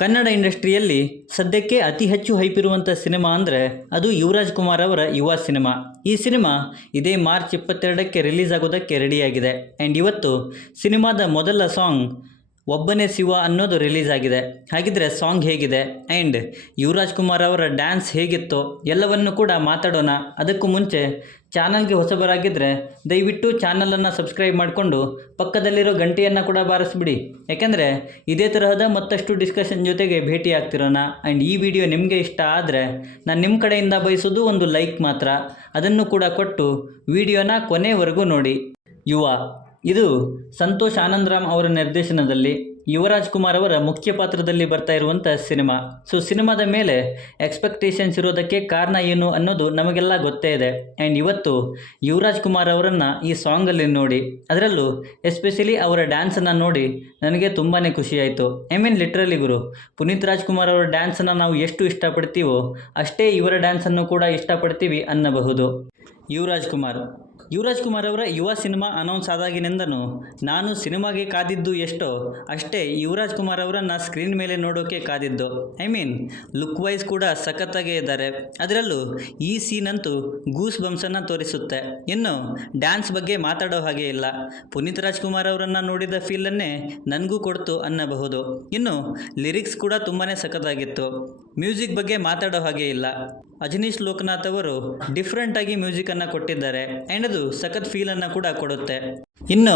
ಕನ್ನಡ ಇಂಡಸ್ಟ್ರಿಯಲ್ಲಿ ಸದ್ಯಕ್ಕೆ ಅತಿ ಹೆಚ್ಚು ಹೈಪ್ ಇರುವಂಥ ಸಿನಿಮಾ ಅಂದರೆ ಅದು ಯುವರಾಜ್ ಕುಮಾರ್ ಅವರ ಯುವ ಸಿನಿಮಾ. ಈ ಸಿನಿಮಾ ಇದೇ ಮಾರ್ಚ್ 22ಕ್ಕೆ ರಿಲೀಸ್ ಆಗೋದಕ್ಕೆ ರೆಡಿಯಾಗಿದೆ. ಆ್ಯಂಡ್ ಇವತ್ತು ಸಿನಿಮಾದ ಮೊದಲ ಸಾಂಗ್ ಒಬ್ಬನೇ ಶಿವ ಅನ್ನೋದು ರಿಲೀಸ್ ಆಗಿದೆ. ಹಾಗಿದ್ರೆ ಸಾಂಗ್ ಹೇಗಿದೆ ಆ್ಯಂಡ್ ಯುವರಾಜ್ ಕುಮಾರ್ ಅವರ ಡ್ಯಾನ್ಸ್ ಹೇಗಿತ್ತು ಎಲ್ಲವನ್ನು ಕೂಡ ಮಾತಾಡೋಣ. ಅದಕ್ಕೂ ಮುಂಚೆ ಚಾನಲ್ಗೆ ಹೊಸಬರಾಗಿದ್ದರೆ ದಯವಿಟ್ಟು ಚಾನಲನ್ನು ಸಬ್ಸ್ಕ್ರೈಬ್ ಮಾಡಿಕೊಂಡು ಪಕ್ಕದಲ್ಲಿರೋ ಗಂಟೆಯನ್ನು ಕೂಡ ಬಾರಿಸ್ಬಿಡಿ. ಯಾಕೆಂದರೆ ಇದೇ ತರಹದ ಮತ್ತಷ್ಟು ಡಿಸ್ಕಷನ್ ಜೊತೆಗೆ ಭೇಟಿ ಆಗ್ತಿರೋಣ. ಆ್ಯಂಡ್ ಈ ವಿಡಿಯೋ ನಿಮಗೆ ಇಷ್ಟ ಆದರೆ ನಾನು ನಿಮ್ಮ ಕಡೆಯಿಂದ ಬಯಸೋದು ಒಂದು ಲೈಕ್ ಮಾತ್ರ. ಅದನ್ನು ಕೂಡ ಕೊಟ್ಟು ವಿಡಿಯೋನ ಕೊನೆವರೆಗೂ ನೋಡಿ. ಯುವ ಇದು ಸಂತೋಷ್ ಆನಂದರಾಮ್ ಅವರ ನಿರ್ದೇಶನದಲ್ಲಿ ಯುವರಾಜ್ ಕುಮಾರ್ ಅವರ ಮುಖ್ಯ ಪಾತ್ರದಲ್ಲಿ ಬರ್ತಾ ಇರುವಂಥ ಸಿನಿಮಾ. ಸೊ ಸಿನಿಮಾದ ಮೇಲೆ ಎಕ್ಸ್ಪೆಕ್ಟೇಷನ್ಸ್ ಇರೋದಕ್ಕೆ ಕಾರಣ ಏನು ಅನ್ನೋದು ನಮಗೆಲ್ಲ ಗೊತ್ತೇ ಇದೆ. ಆ್ಯಂಡ್ ಇವತ್ತು ಯುವರಾಜ್ ಕುಮಾರ್ ಅವರನ್ನು ಈ ಸಾಂಗಲ್ಲಿ ನೋಡಿ, ಅದರಲ್ಲೂ ಎಸ್ಪೆಷಲಿ ಅವರ ಡ್ಯಾನ್ಸನ್ನು ನೋಡಿ ನನಗೆ ತುಂಬಾ ಖುಷಿಯಾಯಿತು. ಲಿಟ್ರಲಿ ಗುರು, ಪುನೀತ್ ರಾಜ್ಕುಮಾರ್ ಅವರ ಡ್ಯಾನ್ಸನ್ನು ನಾವು ಎಷ್ಟು ಇಷ್ಟಪಡ್ತೀವೋ ಅಷ್ಟೇ ಇವರ ಡ್ಯಾನ್ಸನ್ನು ಕೂಡ ಇಷ್ಟಪಡ್ತೀವಿ ಅನ್ನಬಹುದು. ಯುವರಾಜ್ ಕುಮಾರ್ ಅವರ ಯುವ ಸಿನಿಮಾ ಅನೌನ್ಸ್ ಆದಾಗಿನಿಂದನೂ ನಾನು ಸಿನಿಮಾಗೆ ಕಾದಿದ್ದು ಎಷ್ಟೋ ಅಷ್ಟೇ ಯುವರಾಜ್ ಕುಮಾರ್ ಅವರನ್ನು ಸ್ಕ್ರೀನ್ ಮೇಲೆ ನೋಡೋಕ್ಕೆ ಕಾದಿದ್ದು. ಲುಕ್ ವೈಸ್ ಕೂಡ ಸಖತ್ತಾಗೇ ಇದ್ದಾರೆ. ಅದರಲ್ಲೂ ಈ ಸೀನಂತೂ ಗೂಸ್ ಬಂಪ್ಸನ್ನು ತೋರಿಸುತ್ತೆ. ಇನ್ನು ಡ್ಯಾನ್ಸ್ ಬಗ್ಗೆ ಮಾತಾಡೋ ಹಾಗೆ ಇಲ್ಲ. ಪುನೀತ್ ರಾಜ್ಕುಮಾರ್ ಅವರನ್ನು ನೋಡಿದ ಫೀಲನ್ನೇ ನನಗೂ ಕೊಡ್ತು ಅನ್ನಬಹುದು. ಇನ್ನು ಲಿರಿಕ್ಸ್ ಕೂಡ ತುಂಬಾ ಸಖತ್ತಾಗಿತ್ತು. ಮ್ಯೂಸಿಕ್ ಬಗ್ಗೆ ಮಾತಾಡೋ ಹಾಗೆ ಇಲ್ಲ. ಅಜನೀಶ್ ಲೋಕನಾಥ್ ಅವರು ಡಿಫ್ರೆಂಟಾಗಿ ಮ್ಯೂಸಿಕನ್ನು ಕೊಟ್ಟಿದ್ದಾರೆ ಆ್ಯಂಡ್ ಅದು ಸಖತ್ ಫೀಲನ್ನು ಕೂಡ ಕೊಡುತ್ತೆ. ಇನ್ನು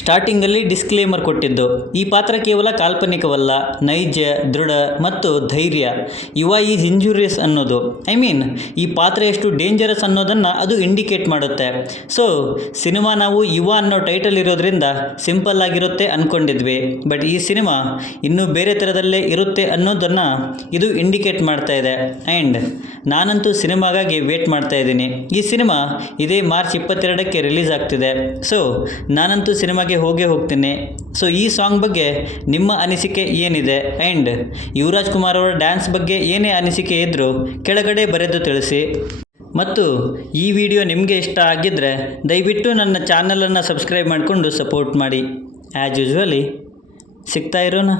ಸ್ಟಾರ್ಟಿಂಗಲ್ಲಿ ಡಿಸ್ಕ್ಲೇಮರ್ ಕೊಟ್ಟಿದ್ದು, ಈ ಪಾತ್ರ ಕೇವಲ ಕಾಲ್ಪನಿಕವಲ್ಲ, ನೈಜ, ದೃಢ ಮತ್ತು ಧೈರ್ಯ. ಯುವ ಈಸ್ ಇಂಜುರಿಯಸ್ ಅನ್ನೋದು, ಈ ಪಾತ್ರ ಎಷ್ಟು ಡೇಂಜರಸ್ ಅನ್ನೋದನ್ನು ಅದು ಇಂಡಿಕೇಟ್ ಮಾಡುತ್ತೆ. ಸೊ ಸಿನಿಮಾ ನಾವು ಯುವ ಅನ್ನೋ ಟೈಟಲ್ ಇರೋದ್ರಿಂದ ಸಿಂಪಲ್ ಆಗಿರುತ್ತೆ ಅಂದ್ಕೊಂಡಿದ್ವಿ. ಬಟ್ ಈ ಸಿನಿಮಾ ಇನ್ನೂ ಬೇರೆ ಥರದಲ್ಲೇ ಇರುತ್ತೆ ಅನ್ನೋದನ್ನು ಇದು ಇಂಡಿಕೇಟ್ ಮಾಡ್ತಾ ಇದೆ. ಆ್ಯಂಡ್ ನಾನಂತೂ ಸಿನಿಮಾಗಾಗಿ ವೇಟ್ ಮಾಡ್ತಾ ಇದ್ದೀನಿ. ಈ ಸಿನಿಮಾ ಇದೇ ಮಾರ್ಚ್ 22ಕ್ಕೆ ರಿಲೀಸ್ ಆಗ್ತಿದೆ. ಸೊ ನಾನಂತೂ ಸಿನಿಮಾಗೆ ಹೋಗ್ತೀನಿ. ಸೊ ಈ ಸಾಂಗ್ ಬಗ್ಗೆ ನಿಮ್ಮ ಅನಿಸಿಕೆ ಏನಿದೆ ಆ್ಯಂಡ್ ಯುವರಾಜ್ ಕುಮಾರ್ ಅವರ ಡ್ಯಾನ್ಸ್ ಬಗ್ಗೆ ಏನೇ ಅನಿಸಿಕೆ ಇದ್ದರೂ ಕೆಳಗಡೆ ಬರೆದು ತಿಳಿಸಿ. ಮತ್ತು ಈ ವಿಡಿಯೋ ನಿಮಗೆ ಇಷ್ಟ ಆಗಿದ್ದರೆ ದಯವಿಟ್ಟು ನನ್ನ ಚಾನಲನ್ನು ಸಬ್ಸ್ಕ್ರೈಬ್ ಮಾಡಿಕೊಂಡು ಸಪೋರ್ಟ್ ಮಾಡಿ. ಆ್ಯಸ್ ಯೂಶ್ವಲಿ ಸಿಗ್ತಾ ಇರೋಣ.